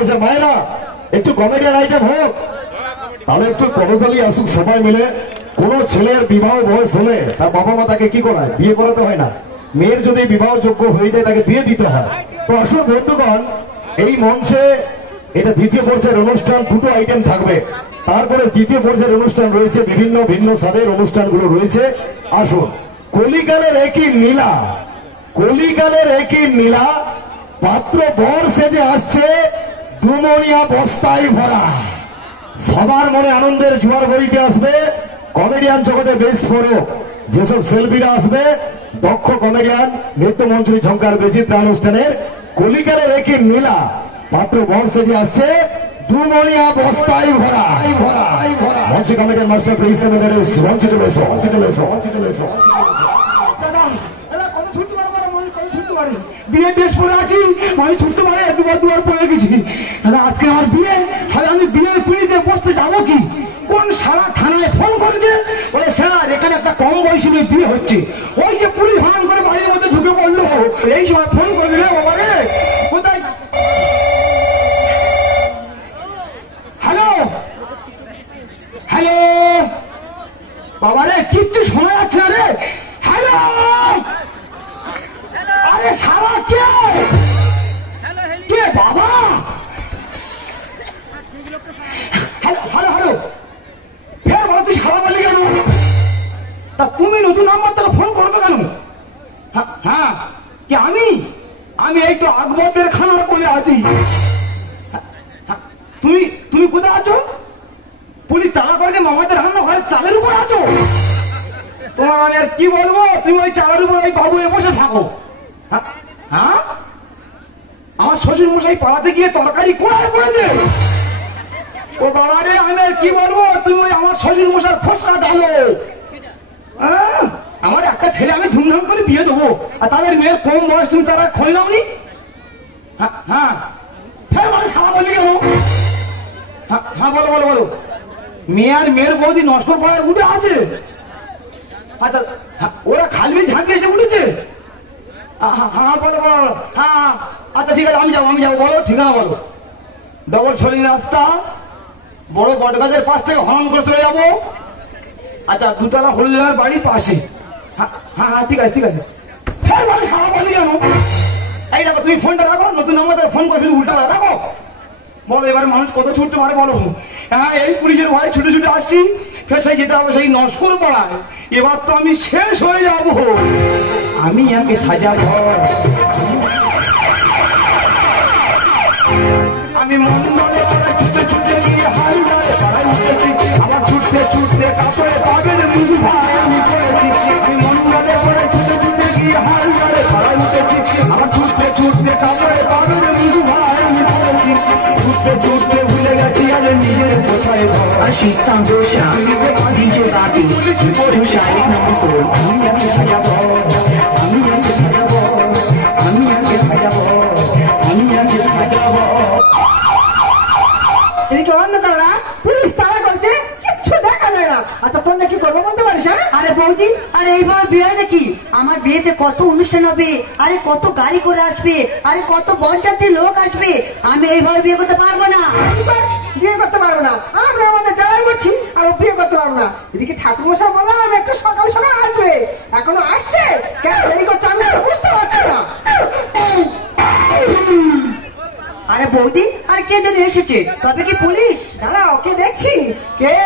করছে মায়েরা একটু কমেডিয়ান আইটেম হোক, তাহলে একটু করতালি আসুক সবাই মিলে। কোন ছেলের বিবাহ বয়স হলে তার বাবা মা তাকে কি করায়, বিয়ে করাতে হয় না। মেয়ের যদি বিবাহ যোগ্য হয়ে যায় তাকে বিয়ে দিতে হয়। তো আসুন বন্ধুগণ, এই মঞ্চে এটা দ্বিতীয় পর্যায়ের অনুষ্ঠান, দুটো আইটেম থাকবে। তারপরে দ্বিতীয় পর্যায়ের অনুষ্ঠান রয়েছে, বিভিন্ন ভিন্ন স্বাদের অনুষ্ঠানগুলো রয়েছে। আসুন, কলিকালের একই নীলা, কলিকালের একই নীলা পাত্র বর সেজে আসছে, দুমড়িয়া বস্তায় ভরা। সবার মনে আনন্দের জোয়ার বইতে আসবে। কমেডিয়ান জগতে বেশ বড় যেসব সেলফিরা আসবে, দক্ষ কমেডিয়ান, নৃত্যমন্ত্রী ঝঙ্কার বেচিত্রা অনুষ্ঠানের কলিকালের একই নীলা পাত্র বর সেজে আসছে, দুমড়িয়া বস্তায় ভরা। মঞ্চে কমেডিয়ান মাস্টার প্লিজ মঞ্চে চলে এসো, মঞ্চে চলে এসো, মঞ্চে চলে এসো। বিয়ে ড্রেস পরে আছি, আমি ছুটতে পারে দুবার পরে গেছি। দাদা আজকে আমার বিয়ে, তাহলে আমি বিয়ের পিড়িতে বসতে যাবো কি? কোন সারা থানায় ফোন করেছে, বলে স্যার এখানে একটা কম বয়সী মেয়ে বিয়ে হচ্ছে। ওই যে পুলিশ ভান করে বাড়ির মধ্যে ঢুকে পড়লো, এই সময় ফোন করে দিলে বাবা রে কোথায়। হ্যালো হ্যালো বাবা রে, কিচ্ছু শোনা যাচ্ছে না রে। হ্যালো, আরে সারা কে কে বাবা? হ্যালো হ্যালো হ্যালো, ফের বলো তুই সারা বলি কেন? তা তুমি নতুন নাম্বার থেকে ফোন করবে কেন? হ্যাঁ কি আমি আমি এই তো আকবরদের খানার কোলে আছি। তুমি তুমি কোথায় আছো? পুলিশ তালা করে যে মামাদের রান্না ঘরের চালের উপর আছো। তোমার আমি আর কি বলবো, তুমি ওই চালের উপর ওই বাবু বসে থাকো। হ্যাঁ, আমার শ্বশুর মশাই পাড়াতে গিয়ে তরকারি কোড়ায় পড়েছে। ও বাবা রে, আমি আর কি বলবো, তুমি আমার শ্বশুর মশাই ফসকা জানো। আমার একটা ছেলে আমি ধুমধাম করে বিয়ে দেবো, আর তাদের মেয়ের কম বয়স তুমি তারা খোঁজ নাওনি? হ্যাঁ ফের মানুষ খাওয়া বলি কেন? হ্যাঁ বলো বলো বলো। মেয়ে আর মেয়ের বৌদি নস্কর পাড়ায় উঠে আছে। আচ্ছা ওরা খালবি ঝাঁকে এসে উঠেছে। হ্যাঁ বলো বলো। হ্যাঁ আচ্ছা ঠিক আছে, আমি যাবো বলো, ঠিকানা বলো। ডবল সলিং রাস্তা, বড় বট গাছের পাশ থেকে হরণ করে চলে যাবো। আচ্ছা দুতলা হলুদের বাড়ির পাশে। হ্যাঁ হ্যাঁ ঠিক আছে ঠিক আছে। ফের মানুষ খাওয়া বলি কেন? এই দেখো তুমি ফোনটা রাখো, নতুন নাম্বার ফোন করে উল্টা রাখো। বলো এবারে মানুষ কত ছুটতে পারে বলো? হ্যাঁ এই পুলিশের ভয়ে ছুটে ছুটে আসছি, ফেসে যেতে হবে সেই নস্কর পাড়ায়। এবার তো আমি শেষ হয়ে যাব। আমি একে সাজাবো, আমি মন্ডলে ছুটে ছুটে গিয়ে হালদারে পাড়ায় উঠেছি, আবার ছুটতে ছুটতে কাপড়ে পাবেন বুঝু ভাই আমি করেছি। আমি মন্ডলে পরে ছুটে ছুটে গিয়ে হালদারে পাড়ায় উঠেছি, আবার ছুটতে ছুটতে কাপড়ে পাবেন বুঝু ভাই আমি করেছি। ছুটতে ছুটতে ভুলে গেছি আরে নিজের কোথায় ঘর। She's on Dosha, DJ Bobby, Dosha, number 4. আমি সাজাবো, আমি সাজাবো, আমি সাজাবো, আমি সাজাবো। এদিকে অন্ধকার না, পুলিশ তাড়া করছে, কিচ্ছু দেখা যায় না। আচ্ছা তোর নাকি করবো বলতে পারিস? হ্যাঁ আরে বৌদি, আরে এইভাবে বিয়ে হয় নাকি? আমার বিয়েতে কত অনুষ্ঠান হবে, আরে কত গাড়ি করে আসবে, আরে কত বরযাত্রী লোক আসবে। আমি এইভাবে বিয়ে করতে পারবো না। বিয়ে করতে পারবো না? আমরা আমাদের জ্বালাই করছি আর ও বিয়ে করতে পারবো না। এদিকে ঠাকুর মশাই বললাম একটু সকাল সকাল আসবে, এখনো আসছে কেন? দেরি করছে, আমি বুঝতে পারছি না। আরে বৌদি, আর কে যেন এসেছে, তবে কি পুলিশ? দাঁড়া ওকে দেখছি। কে?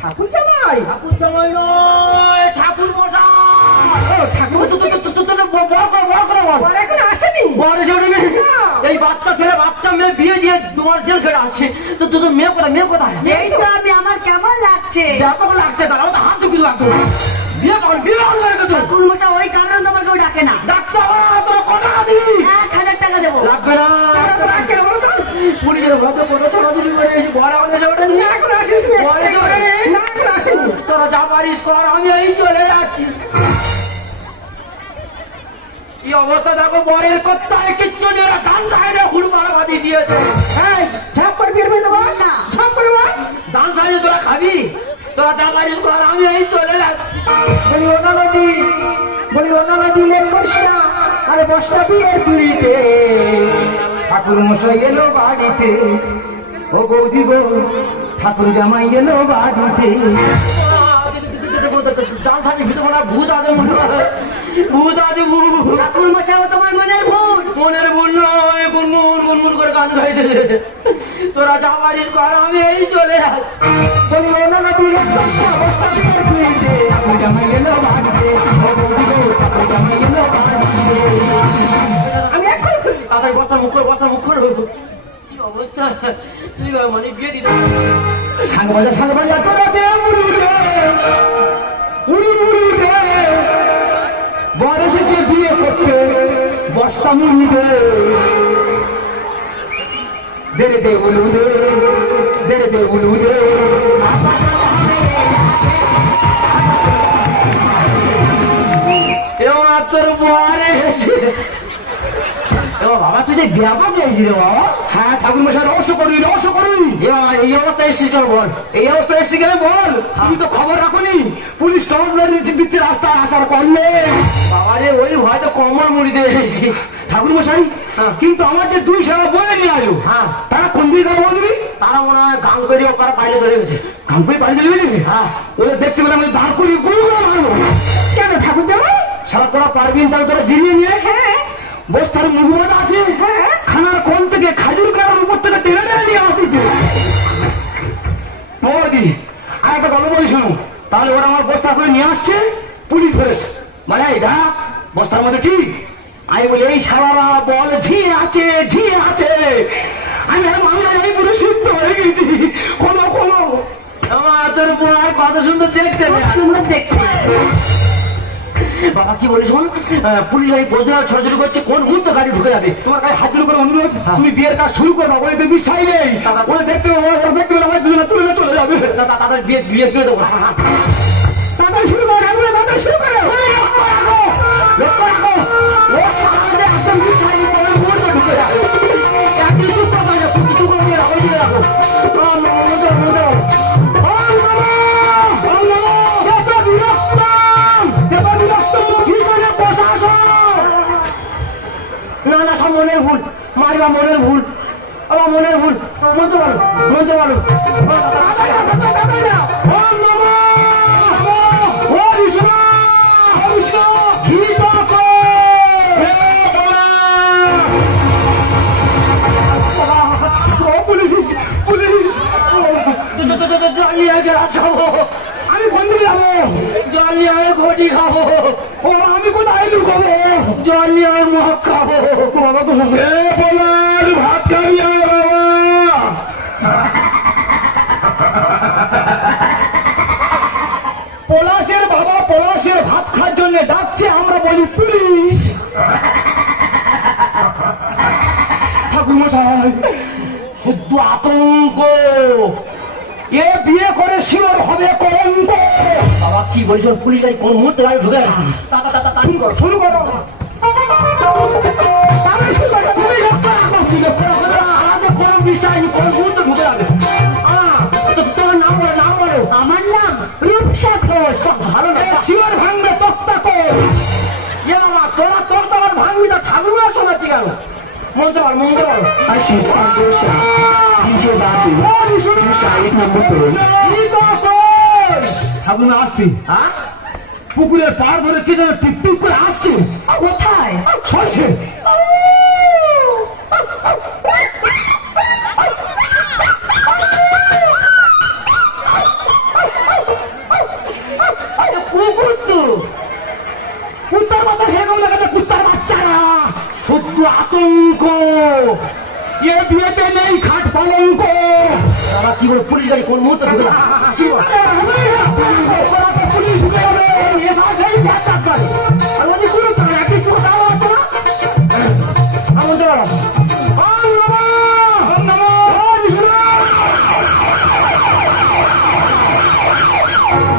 ঠাকুর জামাই? ঠাকুর জামাই নয়, ঠাকুর মশাই। এখন আসেনি। এই বাচ্চা ছেলে বাচ্চা মেয়ে বিয়ে দিয়ে তোমার জেল খেটে আসছে, তো তোর মেয়ে কোথায়? মেয়ে কোথায়? এই তো আমি, আমার কেমন লাগছে? ব্যাপক লাগছে, দাঁড়াও তো হাত ঢুকি একদম। বিয়ে পাগল বিয়ে পাগল করে তো ঠাকুর মশাই ওই কারণে তোমার কেউ ডাকে না। ডাক্তার তোর কত টাকা দিবি? 1000 টাকা দেবো। লাগবে না, পুলিশের ঘরে কোনো ছোটাছুটি করে ঘরে অনেক ওটা নিয়ে এখন আসেনি। তুমি না এখন আসেনি, তোরা যা পারিস কর, আমি এই চলে যাচ্ছি। কি অবস্থা দেখো, বরের কোথায় কিচ্ছু নেই, ওরা ধান খায় না, হুড়মার বাদি দিয়েছে। হ্যাঁ ঝাপ করে বিয়ে করে দেবো না, ঝাপ করে ধান খাইয়ে তোরা খাবি, তোরা যা পারিস কর, আমি এই চলে যাচ্ছি। বলি অন্য নদী, বলি অন্য নদী লেট করিস না, আরে বসটা বিয়ের পিড়িতে ঠাকুর মশাই এলো বাড়িতে, ও বৌদি গো ঠাকুর জামাই এলো বাড়িতে। ভূত আছে ভূত আছে ঠাকুর মশাই ও তোমার মনের ভুল। মনের ভুল নয়, গুনগুন গুনগুন করে গান গাইতে। তোরা যা পারিস কর, আমি এই চলে যাই। ঠাকুর জামাই এলো বাড়িতে, ও বৌদি গো ঠাকুর জামাই এলো বাড়িতে। আমি এক্ষুনি খুলি। তাদের বস্তার মুখ করে, বস্তার মুখ করে। কি অবস্থা, মানে বিয়ে দিতে সাঙ্গ বাজা তোরা দে মুড়ি দে, উড়ি মুড়ি দে। বর এসেছে বিয়ে করতে, বস্তা মুড়ি দে। দে রে দে উলু দে, দে রে দে উলু দে। এবার তোর বর এসেছে। বাবা তুই যে ব্যাপার চাইছি রে বাবা। হ্যাঁ ঠাকুর মশাই রহস্য করবি, রহস্য করবি। এবার এই অবস্থায় এসেছিস কেন বল, এই অবস্থায় এসেছি কেন বল। তুমি তো খবর রাখোনি, পুলিশ টহল দিচ্ছে রাস্তায় আসার করলে। বাবা রে ওই হয়তো কমল মুড়ি দিয়ে এসেছি। ঠাকুর মশাই কিন্তু আমার যে দুই সারা বয়ে নিয়ে আসলো, হ্যাঁ তারা কোন দিকে গেল বলবি? তারা মনে হয় গান করে ওপারা পাইলে চলে গেছে। গান করে পাইলে চলে গেছে? হ্যাঁ ওদের দেখতে পেলে আমি দাঁড় করিয়ে গুলো মারবো। কেন ঠাকুর জামাই? সারা তোরা পারবি তাহলে তোরা জিরিয়ে নিয়ে। হ্যাঁ বস্তার মুখবাদ আছে, খানার কোন থেকে খাজুর কাটার উপর থেকে টেনে টেনে নিয়ে আসছে। মোদি আর একটা গল্প বলি শুনো। তাহলে ওরা আমার বস্তা করে নিয়ে আসছে, পুলিশ ধরেছে। মানে এই দা বস্তার মধ্যে কি? আমি বলি এই সারারা বল ঝি আছে, ঝি আছে। আমি মামলায় পুরো সিদ্ধ হয়ে গেছি। কোনো কোনো আমার তোর বউর কত সুন্দর দেখতে, সুন্দর দেখতে। বাবা কি বলিস শোন, পুলিশ গাড়ি বোঝা ছোটাছুটি করছে, কোন মুহূর্তে গাড়ি ঢুকে যাবে। তোমার গায়ে হাত করে অনুরোধ, তুমি বিয়ের কাজ শুরু করো। ওই তো বিশ্বাস নেই, ওই দেখতে দেখতে আমার দুজনে তুলে চলে যাবে। তাদের বিয়ে বিয়ে করে দেবো। তাদের শুরু করো, তাদের শুরু করো। লক্ষ্য রাখো, ও সমাজে একদম বিশ্বাস নেই, তবে মুহূর্তে ঢুকে যাবে। একদিন চুপ করে যাবো, কিছু করে দিয়ে রাখো, দিয়ে রাখো। না না সব মনের ভুল, মারিবা মনের ভুল, আমার মনের ভুল। মনতে বলো, মনতে বলো। আমি কোন দিকে যাবো? জল নিয়ে আমি ঘটি খাবো। ও আমি কোথায় লুকাবো? জল নিয়ে আমি মদ খাবো। বাবা তো বলার ভাত খাবি বাবা। পলাশের বাবা পলাশের ভাত খাওয়ার জন্য ডাকছে, আমরা বলি পুলিশ। ঠাকুর মশাই শুদ্ধ আতঙ্ক, এ বিয়ে করে শিওর হবে কলঙ্ক। বাবা কি বলিস, পুলিশ গাড়ি কোন মুহূর্তে গাড়ি ঢুকে শুরু করো, শুরু করো। কোন বিষয় কোন মুহূর্তে ঢুকে যাবে। তোমার নাম বলো, নাম বলো। আমার নাম রূপসা ঘোষ। ভালো না, শিওর ভাঙবে তক্তা কর। এ বাবা তোরা তোর তো আমার ভাঙবি না, ঠাকুর শোনাচ্ছি কেন? মনতে পারো, মনতে পারো। Ashit Sandosha, DJ Batu, Shahid Namapur. ঠাকুর আসছি, হ্যাঁ পুকুরের পাড় ধরে কে যেন টুক টুক করে আসছে। কোথায়? ছয়ছে। কুকুর তো কুত্তার বাচ্চা, সেরকম দেখাচ্ছে কুত্তার বাচ্চারা। শুদ্ধ আতঙ্ক, এ বিয়েতে নেই খাট পালঙ্ক। তারা কি বলে পুলিশ গাড়ি কোন মুহূর্তে ঢুকে যাবে? পুলিশ ঢুকে যাবে।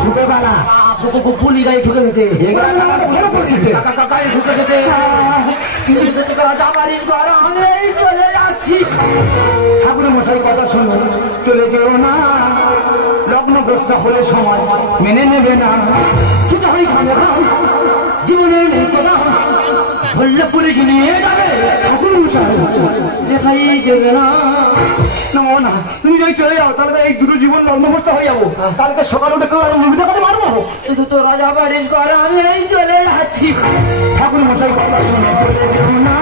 ছোটবেলা পুলিশ গাড়ি ঢুকে গেছে, গাড়ি ঢুকে গেছে। আমি চলে যাচ্ছি। ঠাকুর মশাই কথা শোনো, চলে যেও না, লগ্নগ্রস্ত হলে সময় মেনে নেবে না। জীবনে নেই ধরলে পুলিশ নিয়ে যাবে। ঠাকুর মশাই ভাই যাবে না না, তুমি যদি চলে যাও তাহলে তো এই দুটো জীবন লগ্নভ্রষ্ট হয়ে যাবো। কালকে সকালে উঠে কেউ মুখ দেখাতে পারবো? শুধু তো রাজা বাড়ির ঘর আমি এই চলে যাচ্ছি। ঠাকুর মশাই কথা শুনে চলে যেও না,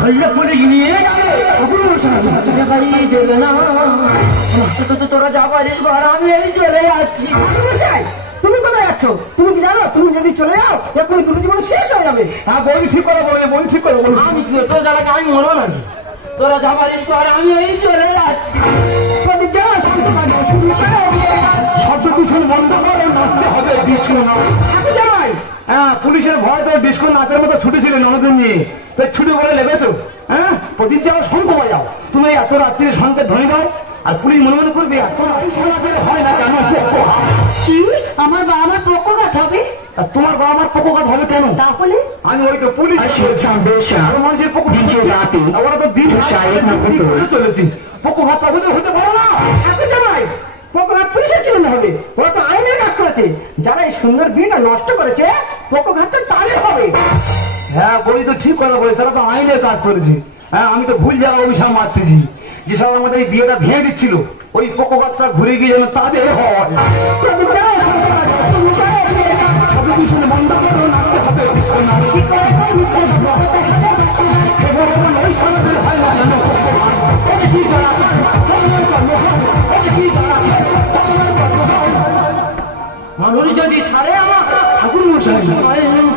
ধরলে পুলিশ নিয়ে যাবে। ঠাকুর মশাই ভাই দেবে না, তোরা যা পারিস ঘর আমি এই চলে যাচ্ছি। মশাই তুমি কোথায় যাচ্ছ? তুমি কি জানো তুমি যদি চলে যাও এক্ষুনি দুটো জীবন শেষ হয়ে যাবে। হ্যাঁ বই ঠিক করে বলে, বই ঠিক করে বলে। আমি তোর জায়গাটা আমি মরবো না, তোরা যা পারিস ঘর আমি এই চলে যাচ্ছি। প্রদীপ যাও, শান্ত বাজো, শুরু করো। শব্দ দূষণ বন্ধ করে নাচতে হবে ডিস্কো না। ঠাকুর জামাই হ্যাঁ, পুলিশের ভয় তো ডিস্কো নাচের মতো ছুটেছিল ননদের নিয়ে, ছুটে বলে লেগেছো। হ্যাঁ, প্রদীপ যাও, শঙ্খ বাজাও। তুমি এত রাত্রি শঙ্খে ধ্বনি দাও, আর পুলিশ মনে মনে করবে এত রাত্রি হয় না কেন? কি আমার বাবা আমার পক্ষঘাত হবে? আর তোমার বাবা আমার পক্ষঘাত হবে কেন? তাহলে আমি ওই তো পুলিশ মানুষের ওরা তো দিন চলেছি, পক্ষঘাত হতে পারো না। ঠাকুর জামাই পক্ষঘাত পুলিশের কি জন্য হবে? ওরা তো আইনের কাজ করেছে। যারা এই সুন্দর বিয়েটা নষ্ট করেছে পক্ষঘাতটা তাদের হবে। হ্যাঁ বলি তো ঠিক কথা বলে, তারা তো আইনের কাজ করেছে। হ্যাঁ, আমি তো ভুল জায়গা অভিশাপ মারতেছি। যে সব আমাদের এই বিয়েটা ভেঙে দিচ্ছিল, ওই পক্ষঘাতটা ঘুরে গিয়ে যেন তাদের হয়। প্রদীপ যাও, শান্ত বাজো, শুরু করো। শব্দ দূষণ বন্ধ করো, নাচতে হবে ডিস্কো না। ওই সমাজের হয় না কেন? মানুষ যদি ছাড়ে আমার ঠাকুর মশাই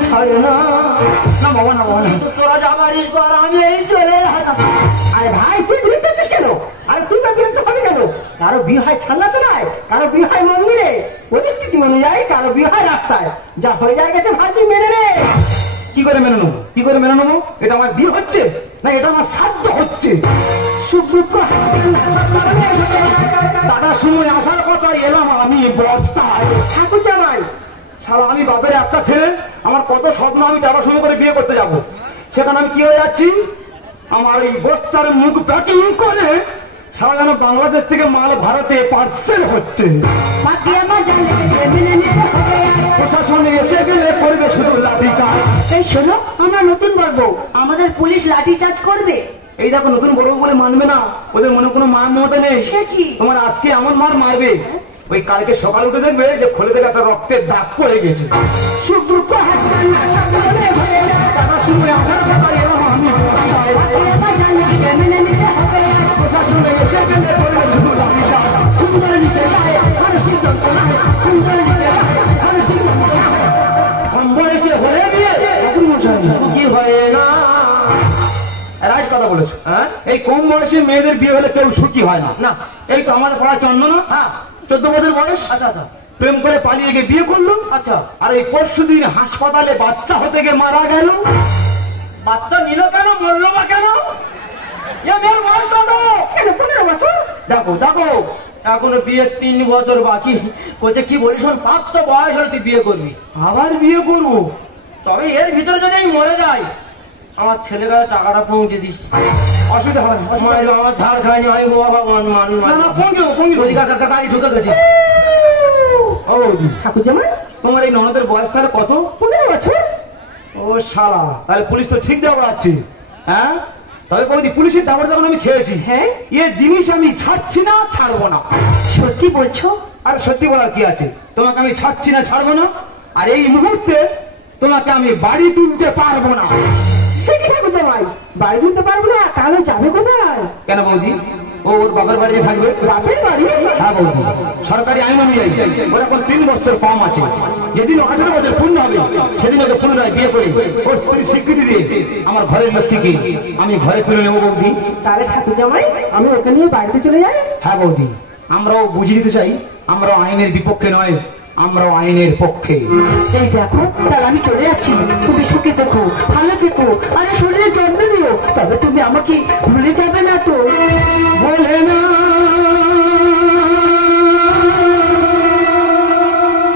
ছাড়ে না। না বাবা, না বাবা, তোরা যা পারিস কর আমি এই চলে যাচ্ছি। আরে ভাই তুই বিরক্ত হচ্ছিস কেন? আরে তুই বা বিরক্ত হবে কেন? কারো বিয়ে হয় ছাড়লা তো নয়, কারো বিয়ে হয় মন্দিরে। পরিস্থিতি অনুযায়ী কারো বিয়ে হয় রাস্তায়। যা হয়ে যায় গেছে ভাই তুই মেনে নে। কি করে মেনে নেবো? কি করে মেনে নেবো? এটা আমার বিয়ে হচ্ছে না এটা আমার শ্রাদ্ধ হচ্ছে? টাটার সময় আসার কথা, এলাম আমি বস্তায়। ঠাকুর জামাই সারা আমি বাপের একটা ছেলে, আমার কত স্বপ্ন, আমি টাটার সময় করে বিয়ে করতে যাব। সেখানে আমি কি হয়ে যাচ্ছি? আমার এই বস্তার মুখ প্যাকিং করে সারা যেন বাংলাদেশ থেকে মাল ভারতে পার্সেল হচ্ছে। প্রশাসনে এসে গেলে করবে শুধু লাঠি চার্জ। এই শোনো, আমরা নতুন বর্ব, আমাদের পুলিশ লাঠি চার্জ করবে। এই দেখো নতুন বড় বলে মানবে না, ওদের মনে কোনো মার মমতা নেই। সে কি? তোমার আজকে এমন মার মারবে, ওই কালকে সকাল উঠে দেখবে যে খোলে থেকে একটা রক্তের দাগ পড়ে গেছে। টাকার সময় আসার কথা এলাম আমি প্রশাসনে এসে গেলে করবে শুধু লাঠি চার্জ। কম বয়সে হয়ে গিয়ে কি হয় না? রাইট কথা বলেছো। হ্যাঁ, এই কম বয়সে মেয়েদের বিয়ে হলে কেউ সুখী হয় না। না, এই তো আমাদের পাড়া চন্দনা, হ্যাঁ 14 বছর বয়স। আচ্ছা আচ্ছা, প্রেম করে পালিয়ে গিয়ে বিয়ে করলো। আচ্ছা, আর এই পরশুদিন হাসপাতালে বাচ্চা হতে গিয়ে মারা গেল। বাচ্চা নিল কেন, মরলো বা কেন? মেয়ের বয়স কত? কেন 15 বছর? দেখো দেখো, এখনো বিয়ে 3 বছর বাকি। কোচে কি বলিস, প্রাপ্ত বয়স হলে তুই বিয়ে করবি। আবার বিয়ে করবো? তবে এর ভিতরে যদি আমি মরে যাই, আমার ছেলের কাছে টাকাটা পৌঁছে দিস। অসুবিধা হবে না, আমার ধার খায়নি হয় গো বাবা। গাড়ি ঢুকে গেছে। ঠাকুর জামাই তোমার এই ননদের বয়স তাহলে কত? 15 বছর। ও শালা, তাহলে পুলিশ তো ঠিক দেওয়া আছে। হ্যাঁ, তবে বৌদি পুলিশের দাবার যখন আমি খেয়েছি, হ্যাঁ এ জিনিস আমি ছাড়ছি না, ছাড়বো না। সত্যি বলছো? আর সত্যি বলার কি আছে? তোমাকে আমি ছাড়ছি না, ছাড়বো না। আর এই মুহূর্তে তোমাকে আমি বাড়ি তুলতে পারবো না। সে কি ঠাকুর জামাই, বাড়ি তুলতে পারবো না? তাহলে যাবে কোথায়? কেন বৌদি, ওর বাবার বাড়িতে থাকবে। বাপের বাড়ি? হ্যাঁ বৌদি, সরকারি আইন অনুযায়ী ওর এখন 3 বছর কম আছে। যেদিন 18 বছর পূর্ণ হবে সেদিন ওকে পুনরায় বিয়ে করে ওর স্ত্রীর স্বীকৃতি দিয়ে আমার ঘরের লক্ষ্মীকে আমি ঘরে তুলে নেবো বৌদি। তাহলে ঠাকুর জামাই আমি ওকে নিয়ে বাড়িতে চলে যাই? হ্যাঁ বৌদি, আমরাও বুঝিয়ে দিতে চাই, আমরাও আইনের বিপক্ষে নয়, আমরাও আইনের পক্ষে। এই দেখো, তাহলে আমি চলে যাচ্ছি। তুমি সুখে দেখো, ভালো থেকো, আরে শরীরে যত্ন নিও। তবে তুমি আমাকে ভুলে যাবে না তো? বলে না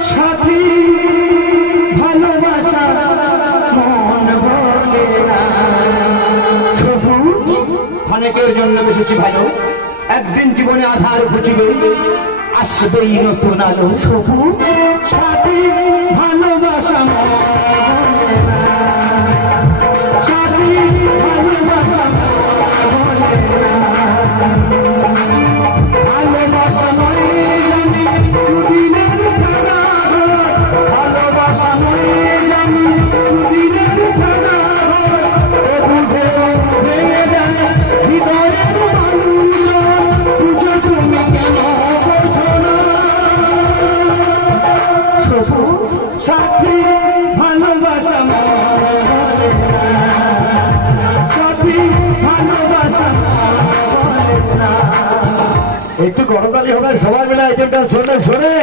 সাথী ভালোবাসা মন বলে না। সবুজ ক্ষণেকের জন্য বেসেছি ভালো, একদিন জীবনে আধার ঘুচিবে, আসবেই নতুন আলো সবুজ সাথী ভালোবাসা মরে না। সাথী ভালোবাসা মরে না। ভালোবাসা নয় জানি দুদিনের খেলা, ভালোবাসা নয় জানি দুদিনের খেলা, হৃদয়ের মানুষ বুঝো তুমি কেন বোঝো না। সবুজ সাথী ভালোবাসা মরে না। সাথী ভালোবাসা মরে না। একটু করতালি হবে সবাই মিলে আইটেমটা শোনে শোনে